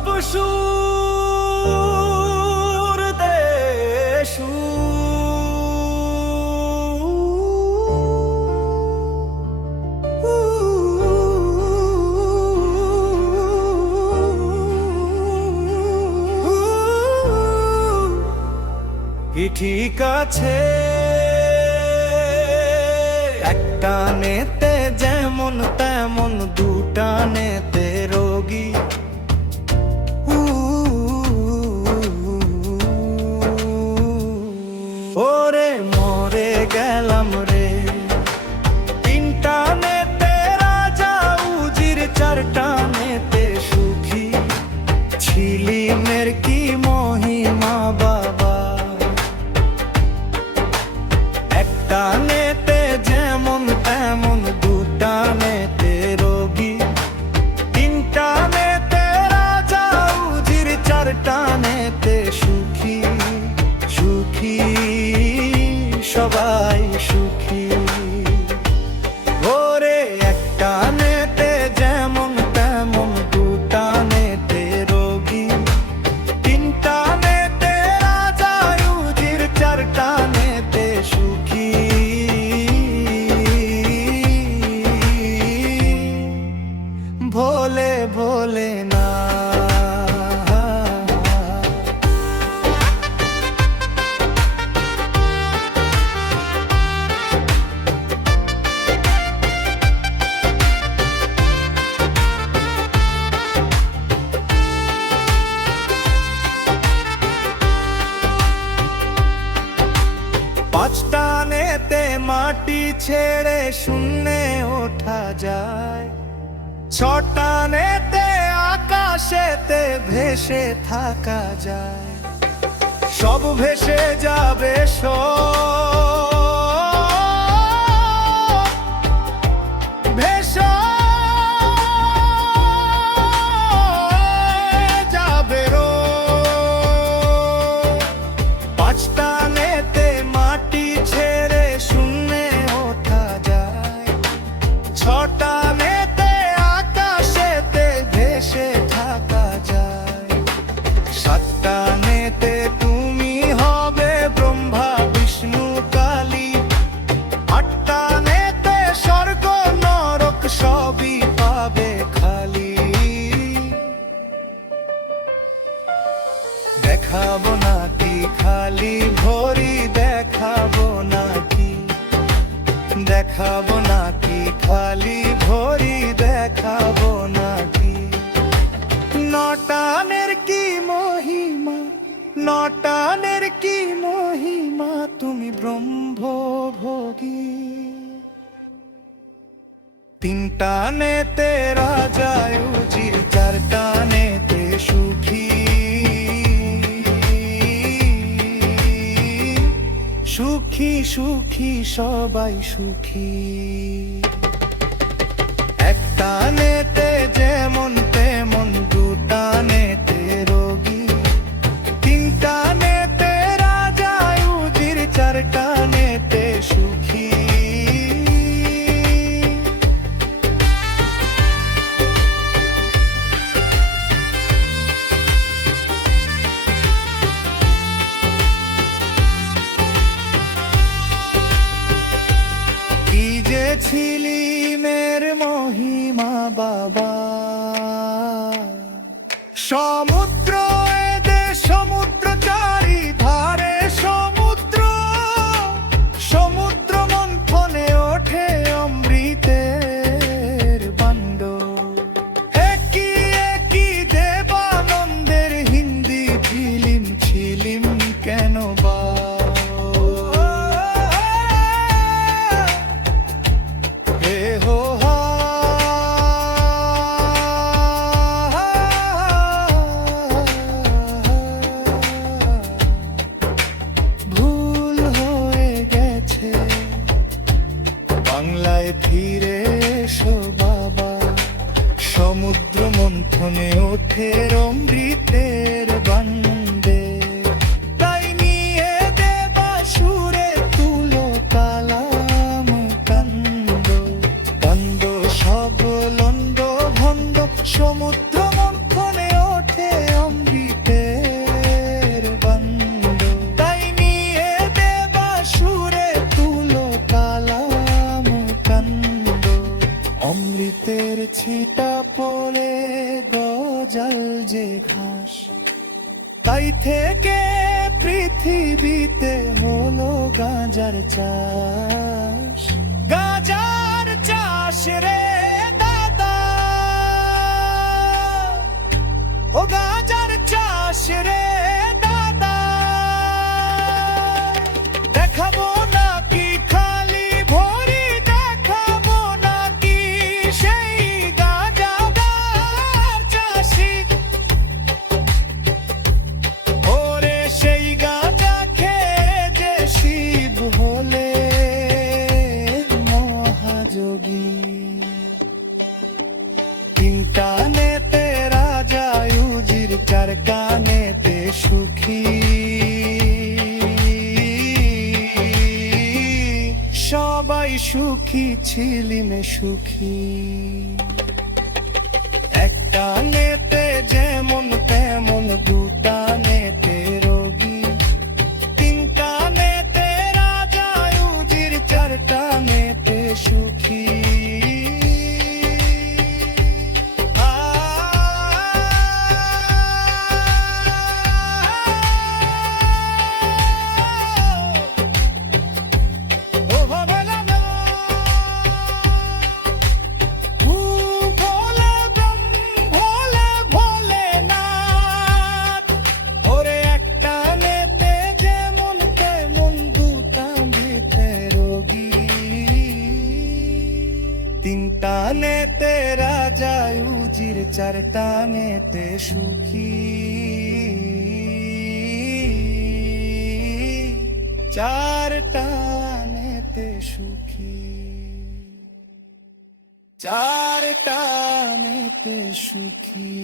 সব সুর দে কি ঠিক আছে একটা নেতে যেমন তেমন দুটা নেতে রোগী ওরে মরে গেলাম রে তিনটা নেতে রাজা উজির চারটা নেতে সুখী ছিলিমের কি মহিমা বাবা একটা নেতে যেমন তেমন দুটা নেতে রোগী তিনটা নেতে রাজা উজির চারটা নেতে সুখী সুখী সবাই সুখী ওরে একটা নেতে যেমন তেমন দুটা নেতে রোগী তিনটা নেতে রাজা উজির চারটা নেতে সুখী ভোলে ভোলে না পাঁচটা নেতে মাটি ছেড়ে শূন্যে ওঠা যায় ছটা নেতে আকাশেতে ভেসে থাকা যায় সব ভেসে যাবে ভেসে যাবে পাঁচটা নেতে মাটি ছেড়ে শূন্যে ওঠা যায় ছটা নেতে আকাশেতে ভেসে থাকা যায় সাতটা নেতে তুমি হবে ব্রহ্মা বিষ্ণু কালী আটটা নেতে স্বর্গ নরক সবই পাবে খালি দেখাবো নাকি খালি ভরি দেখাবো নাকি দেখাবো নাকি খালি ভরি দেখাবো নাকি নটানের কি মহিমা নটানের কি মহিমা তুমি ব্রহ্মভোগী তিনটা নেতে রাজা উজির চারটা নেতে সুখী সুখী সুখী সবাই সুখী একটা নেতে যেমন তেমন দুটা নেতে রোগী তিনটা নেতে রাজা উজির চারটা নেতে সুখী ছিলিমের মহিমা বাবা সমুদ্র এদে সমুদ্র চারিধারে সমুদ্র সমুদ্র মন্থনে ওঠে অমৃতের বান্ড একই একই দেবানন্দের হিন্দি ফিল্ম ছিলিম কেন বা বাংলায় ফিরে এসো বাবা সমুদ্র মন্থনে ওঠে অমৃতের বান্ডে তাই নিয়ে দেবা সুরে তুলো কালাম কান্দ কান্দ সব লন্ড ভন্ড সমুদ্র মন্থনে ওঠে ভেজাল যে ঘাস, তাই থেকে পৃথিবীতে হলো গাঁজার চাষ। গাঁজার চাষ রে দাদা, ও গাঁজার চাষ রে দাদা, দেখাবো নাকি খালি ভরি, দেখাবো নাকি সেই গাঁজাদার চাষি। ওরে সেই গাঁজা খেয়ে যে শিব হলে মহাযোগী। তিন কানেতে রাজা উজির, চার কানেতে সুখী। সবাই সুখী ছিলিমে সুখী। এক কানেতে যেমন তেমন, দু কানেতে রোগী। তিন কানেতে রাজা উজির, চার কানেতে সুখী। তিন টানেতে রাজা উজির, চার টানেতে সুখী। চার টানেতে সুখী, চার টানেতে সুখী।